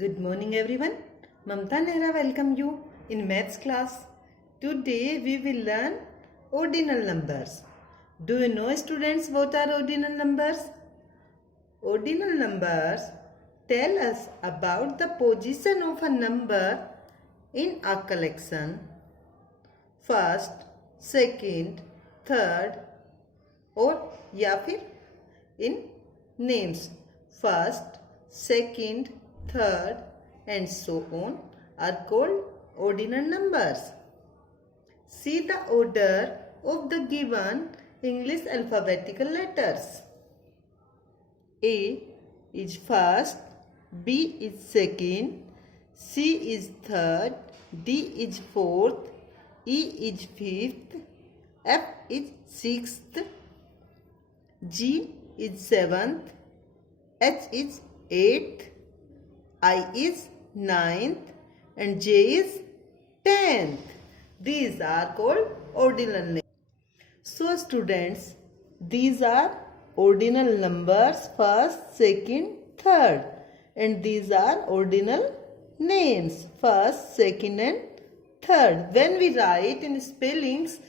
Good morning everyone. Mamta Nehra welcome you in maths class. Today we will learn ordinal numbers. Do you know students what are ordinal numbers? Ordinal numbers tell us about the position of a number in a collection. First, second, third और या फिर in names. First, second, third and so on are called ordinal numbers. See the order of the given English alphabetical letters. A is first, B is second, C is third, D is fourth, E is fifth, F is sixth, G is seventh, H is eighth, I is ninth and J is 10th. These are called ordinal names. So students, these are ordinal numbers first, second, third and these are ordinal names first, second and third. When we write in spellings,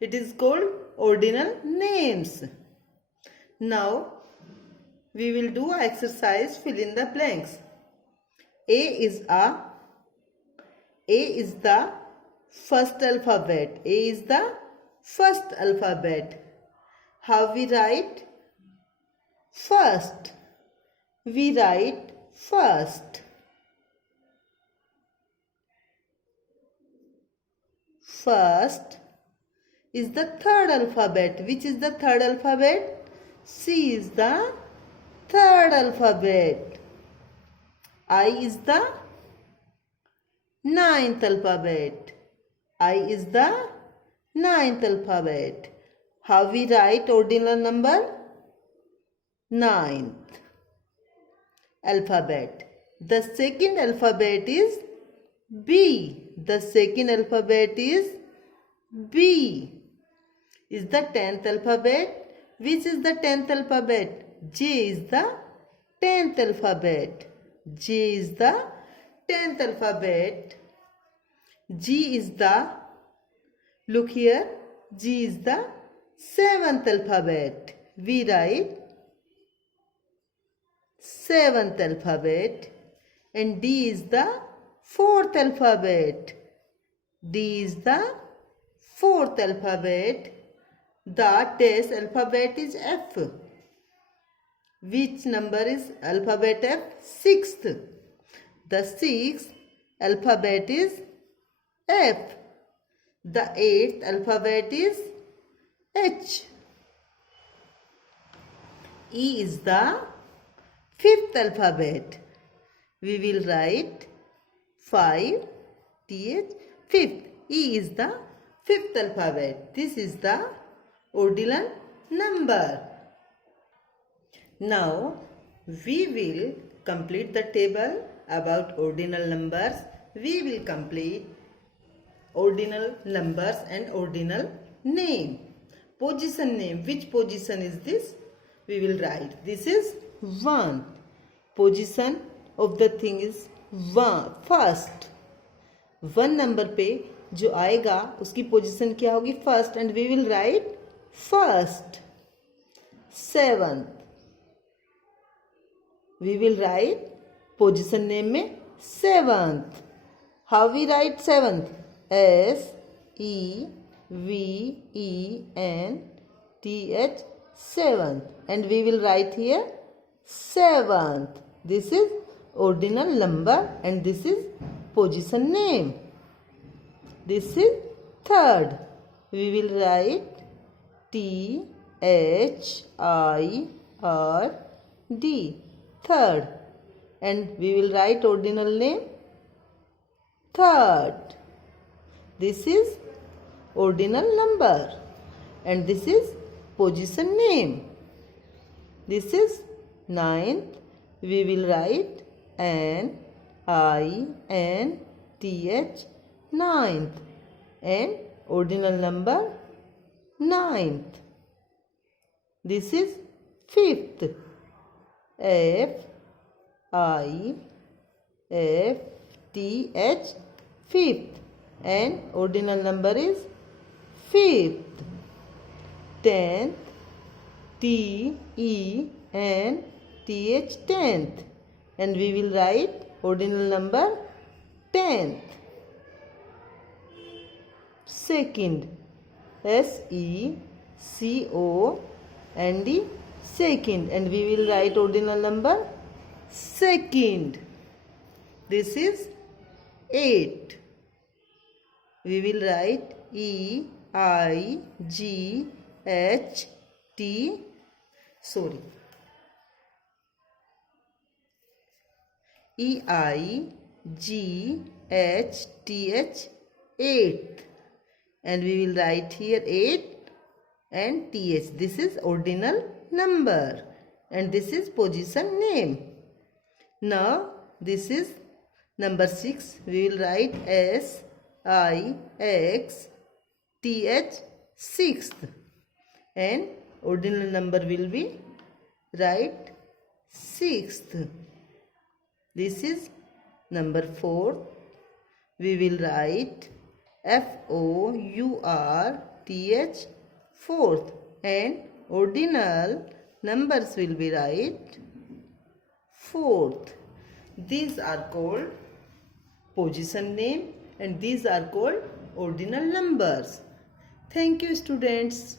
it is called ordinal names. Now we will do an exercise, fill in the blanks. A is the first alphabet. A is the first alphabet. How we write? First. We write first. First is the third alphabet. Which is the third alphabet? C is the third alphabet. I is the ninth alphabet. I is the ninth alphabet. How we write ordinal number? Ninth alphabet. The second alphabet is B. The second alphabet is B. Is the 10th alphabet? Which is the 10th alphabet? J is the 10th alphabet. J is the 10th alphabet. G is the, look here, G is the 7th alphabet. We write 7th alphabet. And D is the 4th alphabet. D is the 4th alphabet. The test alphabet is F. Which number is alphabet F? Sixth. The sixth alphabet is F. The eighth alphabet is H. E is the fifth alphabet. We will write 5, TH, fifth. E is the fifth alphabet. This is the ordinal number. Now, we will complete the table about ordinal numbers. We will complete ordinal numbers and ordinal name. Position name. Which position is this? We will write. This is 1. Position of the thing is 1. First. 1 number पे जो आएगा उसकी position क्या होगी? First. And we will write first. 7th. We will write position name में 7th. How we write 7th? S-E-V-E-N-T-H 7th. And we will write here 7th. This is ordinal number and this is position name. This is third. We will write T-H-I-R-D. Third. And we will write ordinal name third. This is ordinal number and this is position name. This is ninth. We will write N-I-N-T-H ninth and ordinal number ninth. This is fifth. F I F T H, fifth, and ordinal number is fifth. Tenth, T E N T H, tenth, and we will write ordinal number tenth. Second, SECOND, second, and we will write ordinal number second. This is 8. We will write EIGHT, eighth, and we will write here 8 and TH. This is ordinal number and this is position name. Now this is number 6. We will write SIXTH, sixth, and ordinal number will be write sixth. This is number 4. We will write FOURTH, fourth, and ordinal numbers will be write fourth. These are called position name and these are called ordinal numbers. Thank you, students.